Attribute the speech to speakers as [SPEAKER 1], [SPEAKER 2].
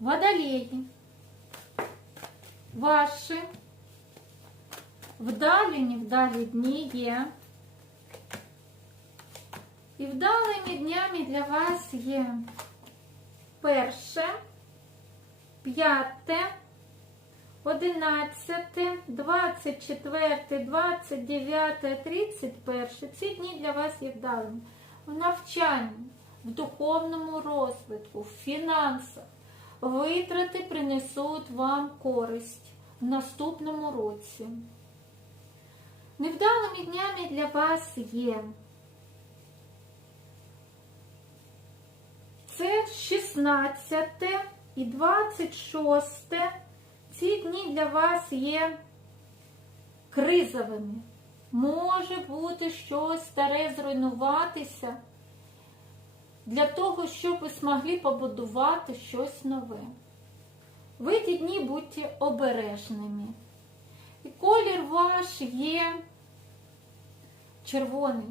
[SPEAKER 1] Водолеї. Ваші вдалі, невдалі дні є. І вдалими днями для вас є перше, п'яте, одинадцяте, двадцять четверте, двадцять дев'яте, тридцять перше. Ці дні для вас є вдалими. В навчанні, в духовному розвитку, в фінансах. Витрати принесуть вам користь в наступному році. Невдалими днями для вас є. Це 16 і 26. Ці дні для вас є кризовими. Може бути щось старе зруйнуватися для того, щоб ви змогли побудувати щось нове. Ви ті дні будьте обережними. І колір ваш є червоний.